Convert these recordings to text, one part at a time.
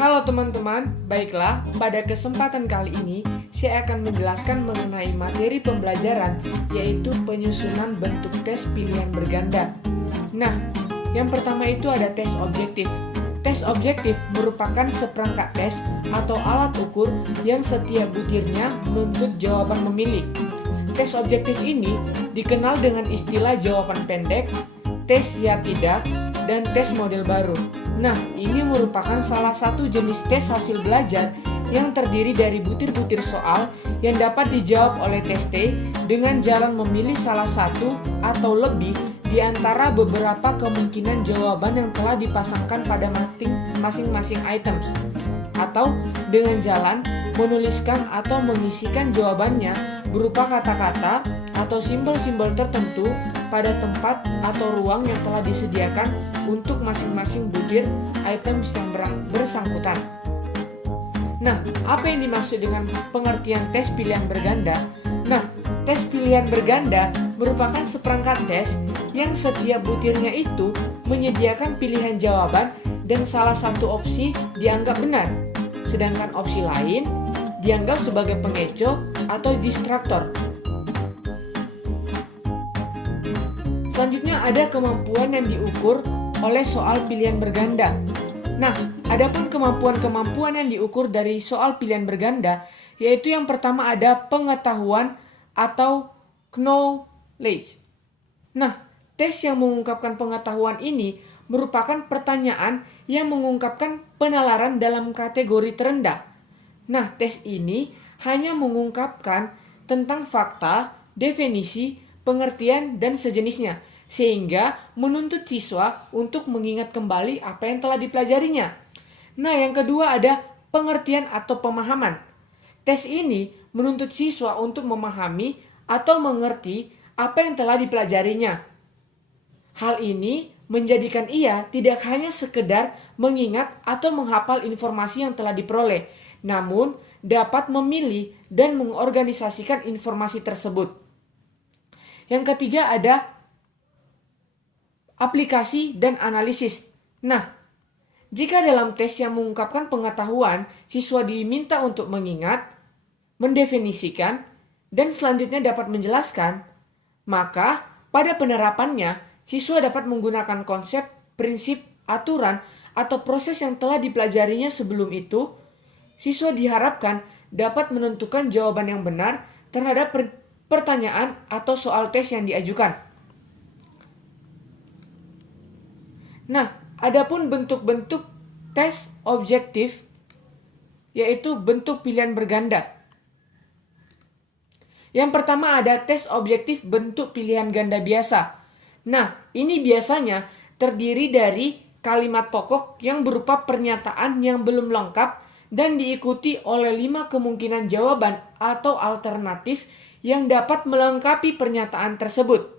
Halo teman-teman, baiklah, pada kesempatan kali ini saya akan menjelaskan mengenai materi pembelajaran, yaitu penyusunan bentuk tes pilihan berganda. Nah, yang pertama itu ada tes objektif. Tes objektif merupakan seperangkat tes atau alat ukur yang setiap butirnya menuntut jawaban memilih. Tes objektif ini dikenal dengan istilah jawaban pendek, tes ya tidak, dan tes model baru. Nah, ini merupakan salah satu jenis tes hasil belajar yang terdiri dari butir-butir soal yang dapat dijawab oleh tes T dengan jalan memilih salah satu atau lebih di antara beberapa kemungkinan jawaban yang telah dipasangkan pada masing-masing items, atau dengan jalan menuliskan atau mengisikan jawabannya berupa kata-kata atau simbol-simbol tertentu pada tempat atau ruang yang telah disediakan untuk masing-masing butir items yang bersangkutan. Nah, apa yang dimaksud dengan pengertian tes pilihan berganda? Nah, tes pilihan berganda merupakan seperangkat tes yang setiap butirnya itu menyediakan pilihan jawaban dan salah satu opsi dianggap benar, sedangkan opsi lain dianggap sebagai pengecoh atau distraktor. Selanjutnya ada kemampuan yang diukur oleh soal pilihan berganda. Nah, adapun kemampuan-kemampuan yang diukur dari soal pilihan berganda, yaitu yang pertama ada pengetahuan atau knowledge. Nah, tes yang mengungkapkan pengetahuan ini merupakan pertanyaan yang mengungkapkan penalaran dalam kategori terendah. Nah, tes ini hanya mengungkapkan tentang fakta, definisi, pengertian, dan sejenisnya, sehingga menuntut siswa untuk mengingat kembali apa yang telah dipelajarinya. Nah, yang kedua ada pengertian atau pemahaman. Tes ini menuntut siswa untuk memahami atau mengerti apa yang telah dipelajarinya. Hal ini menjadikan ia tidak hanya sekedar mengingat atau menghafal informasi yang telah diperoleh, namun dapat memilih dan mengorganisasikan informasi tersebut. Yang ketiga ada aplikasi dan analisis. Nah, jika dalam tes yang mengungkapkan pengetahuan, siswa diminta untuk mengingat, mendefinisikan, dan selanjutnya dapat menjelaskan, maka pada penerapannya, siswa dapat menggunakan konsep, prinsip, aturan, atau proses yang telah dipelajarinya sebelum itu. Siswa diharapkan dapat menentukan jawaban yang benar terhadap pertanyaan atau soal tes yang diajukan. Nah, adapun bentuk-bentuk tes objektif, yaitu bentuk pilihan berganda. Yang pertama ada tes objektif bentuk pilihan ganda biasa. Nah, ini biasanya terdiri dari kalimat pokok yang berupa pernyataan yang belum lengkap dan diikuti oleh 5 kemungkinan jawaban atau alternatif yang dapat melengkapi pernyataan tersebut.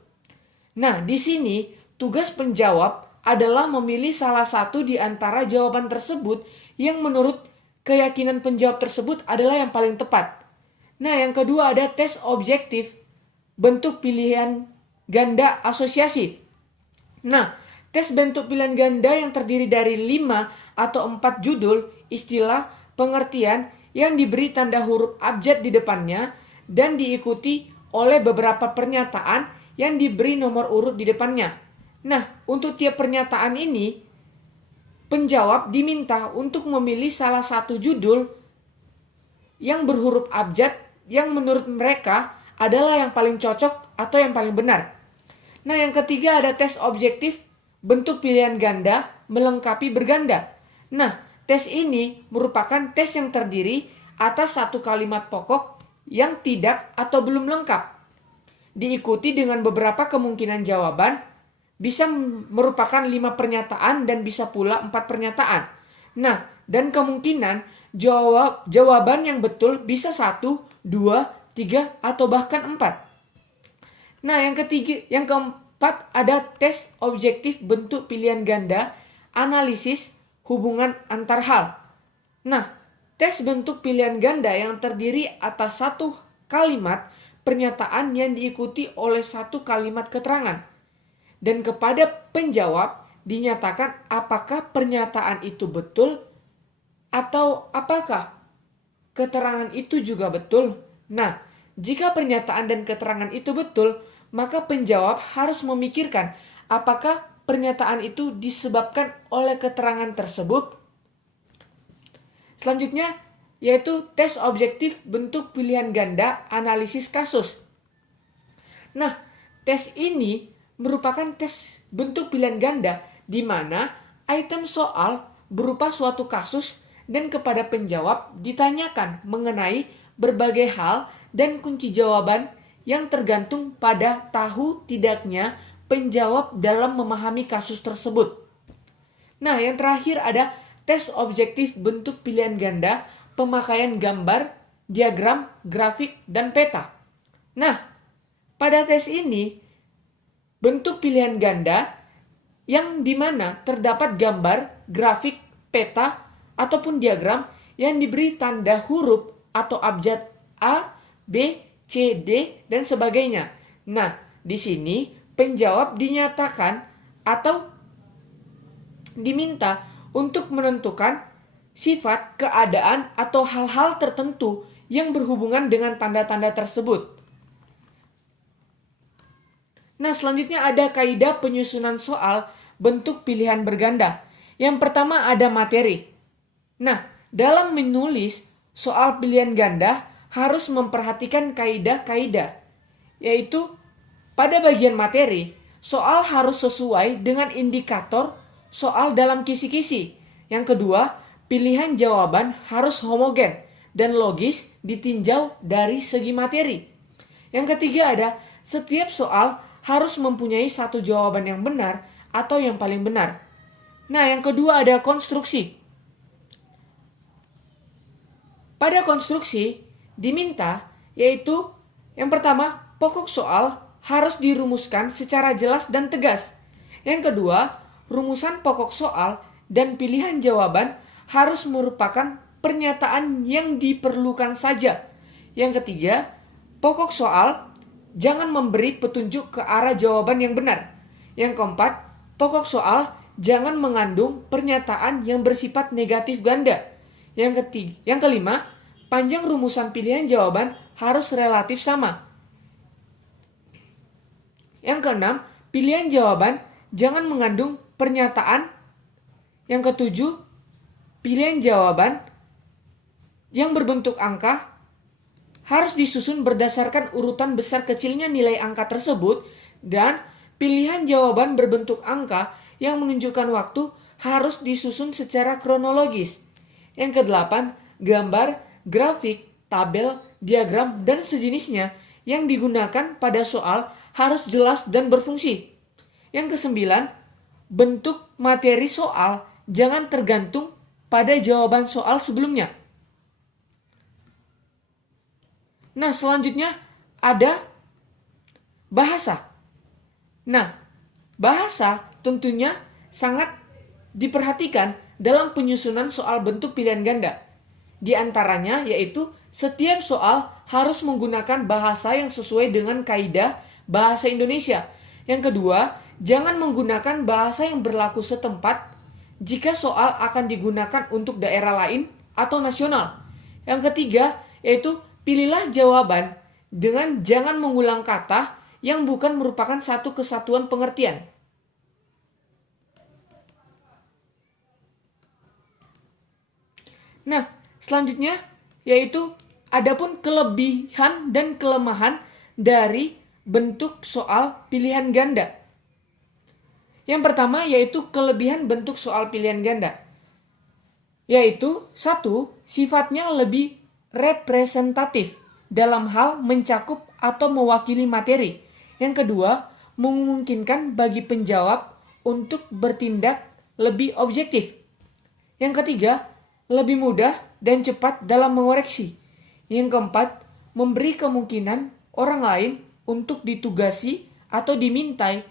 Nah, di sini tugas penjawab adalah memilih salah satu di antara jawaban tersebut yang menurut keyakinan penjawab tersebut adalah yang paling tepat. Nah, yang kedua ada tes objektif bentuk pilihan ganda asosiasi. Nah, tes bentuk pilihan ganda yang terdiri dari 5 atau 4 judul, istilah, pengertian yang diberi tanda huruf abjad di depannya dan diikuti oleh beberapa pernyataan yang diberi nomor urut di depannya. Nah, untuk tiap pernyataan ini, penjawab diminta untuk memilih salah satu judul yang berhuruf abjad yang menurut mereka adalah yang paling cocok atau yang paling benar. Nah, yang ketiga ada tes objektif bentuk pilihan ganda melengkapi berganda. Nah, tes ini merupakan tes yang terdiri atas satu kalimat pokok yang tidak atau belum lengkap, diikuti dengan beberapa kemungkinan jawaban, bisa merupakan 5 pernyataan dan bisa pula 4 pernyataan. Nah, dan kemungkinan jawaban yang betul bisa 1, 2, 3, atau bahkan 4. Nah, yang keempat ada tes objektif bentuk pilihan ganda, analisis hubungan antar hal. Nah, tes bentuk pilihan ganda yang terdiri atas satu kalimat pernyataan yang diikuti oleh satu kalimat keterangan. Dan kepada penjawab dinyatakan apakah pernyataan itu betul Atau apakah keterangan itu juga betul? Nah, jika pernyataan dan keterangan itu betul, maka penjawab harus memikirkan apakah pernyataan itu disebabkan oleh keterangan tersebut. Selanjutnya, yaitu tes objektif bentuk pilihan ganda analisis kasus. Nah, tes ini merupakan tes bentuk pilihan ganda di mana item soal berupa suatu kasus dan kepada penjawab ditanyakan mengenai berbagai hal dan kunci jawaban yang tergantung pada tahu tidaknya penjawab dalam memahami kasus tersebut. Nah, yang terakhir ada tes objektif bentuk pilihan ganda, pemakaian gambar, diagram, grafik, dan peta. Nah, pada tes ini, bentuk pilihan ganda yang dimana terdapat gambar, grafik, peta, ataupun diagram yang diberi tanda huruf atau abjad A, B, C, D, dan sebagainya. Nah, di sini penjawab dinyatakan atau diminta untuk menentukan sifat, keadaan, atau hal-hal tertentu yang berhubungan dengan tanda-tanda tersebut. Nah, selanjutnya ada kaidah penyusunan soal bentuk pilihan berganda. Yang pertama ada materi. Nah, dalam menulis soal pilihan ganda harus memperhatikan kaidah-kaidah, yaitu pada bagian materi, soal harus sesuai dengan indikator soal dalam kisi-kisi. Yang kedua, pilihan jawaban harus homogen dan logis ditinjau dari segi materi. Yang ketiga ada, setiap soal harus mempunyai satu jawaban yang benar atau yang paling benar. Nah, yang kedua ada konstruksi. Pada konstruksi diminta yaitu yang pertama, pokok soal harus dirumuskan secara jelas dan tegas. Yang kedua, rumusan pokok soal dan pilihan jawaban harus merupakan pernyataan yang diperlukan saja. Yang ketiga, pokok soal jangan memberi petunjuk ke arah jawaban yang benar. Yang keempat, pokok soal jangan mengandung pernyataan yang bersifat negatif ganda. Yang kelima, panjang rumusan pilihan jawaban harus relatif sama. Yang keenam, pilihan jawaban jangan mengandung pernyataan. Yang ketujuh, pilihan jawaban yang berbentuk angka harus disusun berdasarkan urutan besar kecilnya nilai angka tersebut, dan pilihan jawaban berbentuk angka yang menunjukkan waktu harus disusun secara kronologis. Yang kedelapan, gambar, grafik, tabel, diagram, dan sejenisnya yang digunakan pada soal harus jelas dan berfungsi. Yang kesembilan, bentuk materi soal jangan tergantung pada jawaban soal sebelumnya. Nah, selanjutnya ada bahasa. Nah, bahasa tentunya sangat diperhatikan dalam penyusunan soal bentuk pilihan ganda. Di antaranya yaitu setiap soal harus menggunakan bahasa yang sesuai dengan kaidah bahasa Indonesia. Yang kedua, jangan menggunakan bahasa yang berlaku setempat jika soal akan digunakan untuk daerah lain atau nasional. Yang ketiga, yaitu pilihlah jawaban dengan jangan mengulang kata yang bukan merupakan satu kesatuan pengertian. Nah, selanjutnya yaitu adapun kelebihan dan kelemahan dari bentuk soal pilihan ganda. Yang pertama yaitu kelebihan bentuk soal pilihan ganda. Yaitu satu, sifatnya lebih representatif dalam hal mencakup atau mewakili materi. Yang kedua, memungkinkan bagi penjawab untuk bertindak lebih objektif. Yang ketiga, lebih mudah dan cepat dalam mengoreksi. Yang keempat, memberi kemungkinan orang lain untuk ditugasi atau dimintai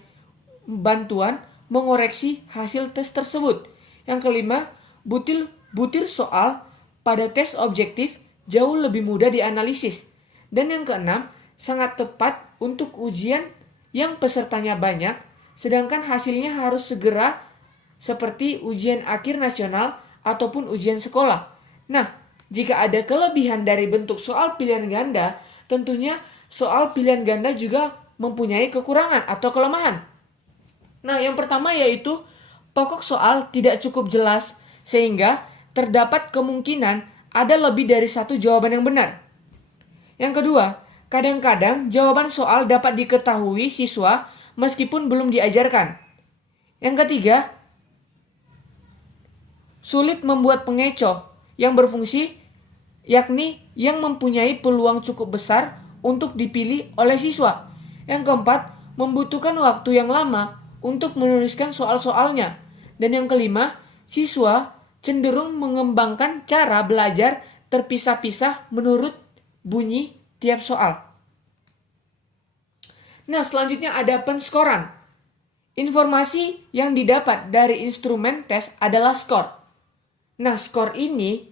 bantuan mengoreksi hasil tes tersebut. Yang kelima, butir soal pada tes objektif jauh lebih mudah dianalisis. Dan yang keenam, sangat tepat untuk ujian yang pesertanya banyak, sedangkan hasilnya harus segera seperti ujian akhir nasional ataupun ujian sekolah. Nah, jika ada kelebihan dari bentuk soal pilihan ganda, tentunya soal pilihan ganda juga mempunyai kekurangan atau kelemahan. Nah, yang pertama yaitu pokok soal tidak cukup jelas sehingga terdapat kemungkinan ada lebih dari satu jawaban yang benar. Yang kedua, kadang-kadang jawaban soal dapat diketahui siswa meskipun belum diajarkan. Yang ketiga, sulit membuat pengecoh yang berfungsi, yakni yang mempunyai peluang cukup besar untuk dipilih oleh siswa. Yang keempat, membutuhkan waktu yang lama untuk menuliskan soal-soalnya. Dan yang kelima, siswa cenderung mengembangkan cara belajar terpisah-pisah menurut bunyi tiap soal. Nah, selanjutnya ada penskoran. Informasi yang didapat dari instrumen tes adalah skor. Nah, skor ini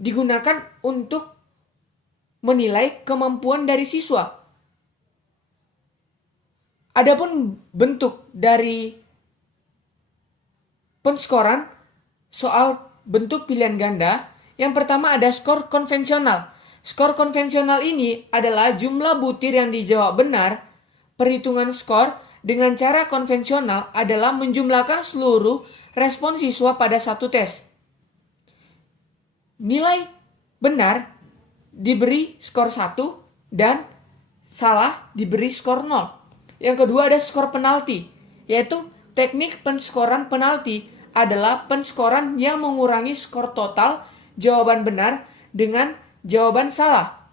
digunakan untuk menilai kemampuan dari siswa. Adapun bentuk dari penskoran soal bentuk pilihan ganda, yang pertama ada skor konvensional. Skor konvensional ini adalah jumlah butir yang dijawab benar. Perhitungan skor dengan cara konvensional adalah menjumlahkan seluruh respon siswa pada satu tes. Nilai benar diberi skor 1 dan salah diberi skor 0. Yang kedua ada skor penalti, yaitu teknik penskoran penalti adalah penskoran yang mengurangi skor total jawaban benar dengan jawaban salah.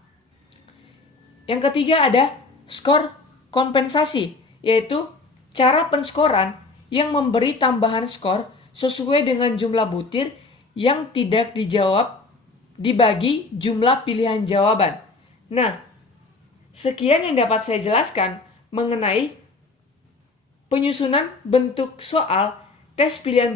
Yang ketiga ada skor kompensasi, yaitu cara penskoran yang memberi tambahan skor sesuai dengan jumlah butir yang tidak dijawab dibagi jumlah pilihan jawaban. Nah, sekian yang dapat saya jelaskan mengenai penyusunan bentuk soal tes pilihan